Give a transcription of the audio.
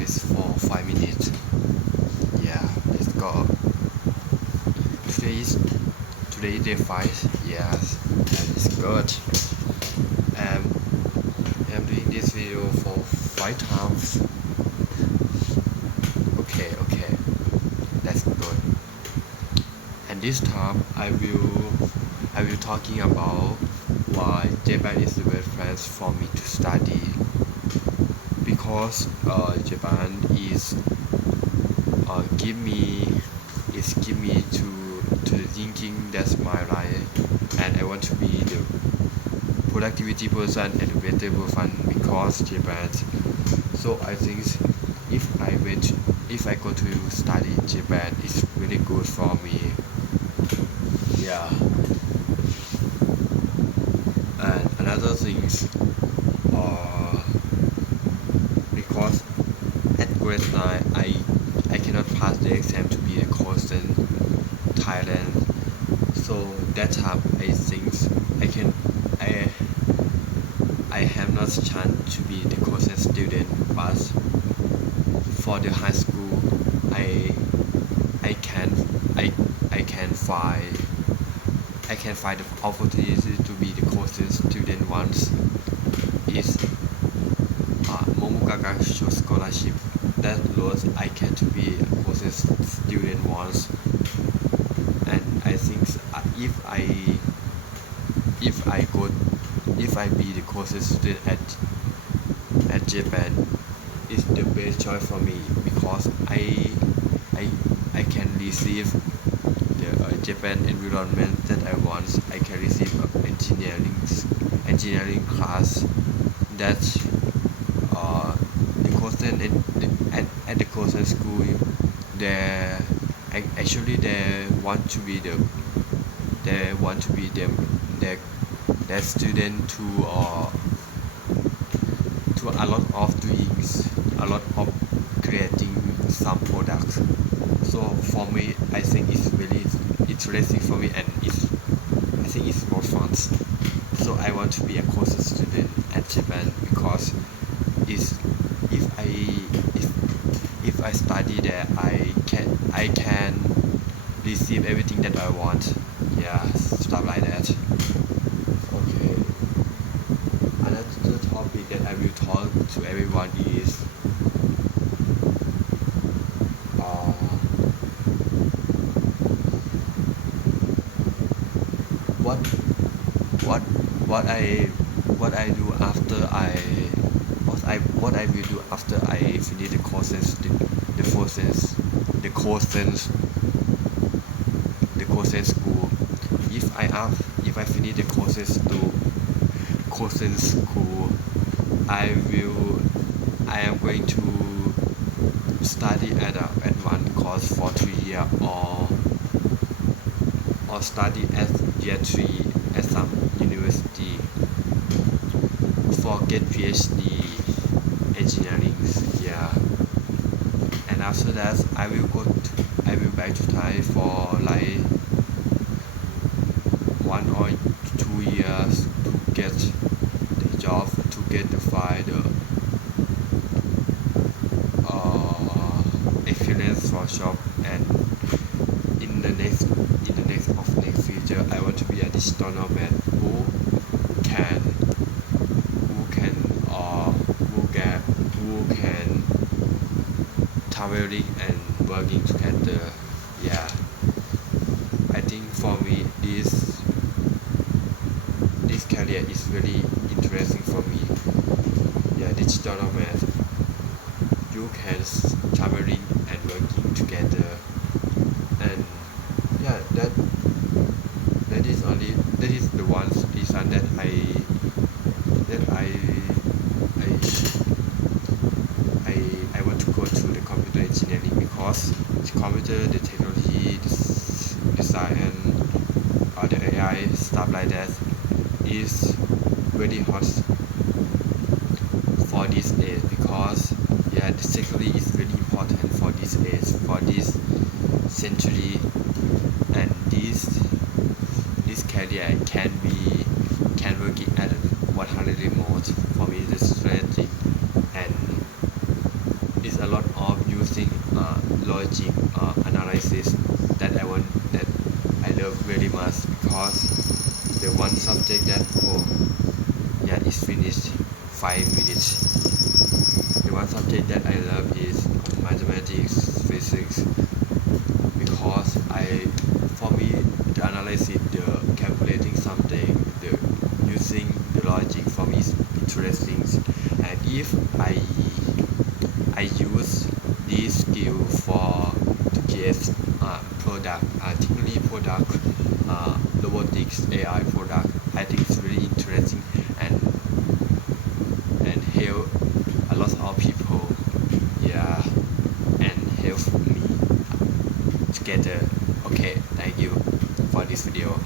device for 5 minutes. Yeah, let's go. Today is today day 5. Yes, and it's good. Um, I'm doing this video for 5 times. Okay, that's good. And this time I will talking about why Japan is the best place for me to study. Because Japan is give me to the thinking that's my life, and I want to be the productivity person and the better person because Japan. So I think if I go to study in Japan, it's really good for me. Yeah. And another things, uh, because at grade 9 I cannot pass the exam to be a course in Thailand. So that time I think I can I have not chance to be the course student, but for the high school I I can I I can find the opportunity to be the course student once is Momokaka scholarship. That was I can to be a course student once, and I think if I go if I be the course student at Japan, it's the best choice for me because I I can receive the Japan environment that I want. I can receive engineering class that the course at the course school they actually they want to be them their student to a lot of doings, a lot of creating some products. So for me I think it's really interesting for me, and I think it's more fun. So I want to be a course student at Japan because is if I if I study there I can receive everything that I want. Yeah, stuff like that. Okay. Another topic that I will talk to everyone is uh, what what what I do after what I will do after I finish the courses the courses school. If I finish the courses school, I am going to study at one course for 3 years, or study at year 3 at some university for get PhD engineering. Yeah, and after that I will back to Thai for like 1 or 2 years to get the job, to get the find experience for job. And in the next future I want to be a digital nomad can who can who can traveling and working together. Yeah, I think for me this career is very interesting for me. Yeah, digital nomad, you can traveling and working together, and yeah, that is the one reason that that I want to go to the computer engineering, because the technology, the science, or the AI stuff like that is very hot for this age, because yeah, the technology is very important for this age, for this century, and this career can work at 100 remote. For me it's strategic, and it's a lot of using logic analysis that I love very much, because the one subject that yeah, is finished 5 minutes. The one subject that I love is mathematics, physics, because for me, the analysis, the calculating something, the using the logic for me is interesting. And if I use this skill for to get product, technically product, robotics, AI product, I think it's really interesting and help a lot of people, yeah, and help me together. Okay, thank you for this video.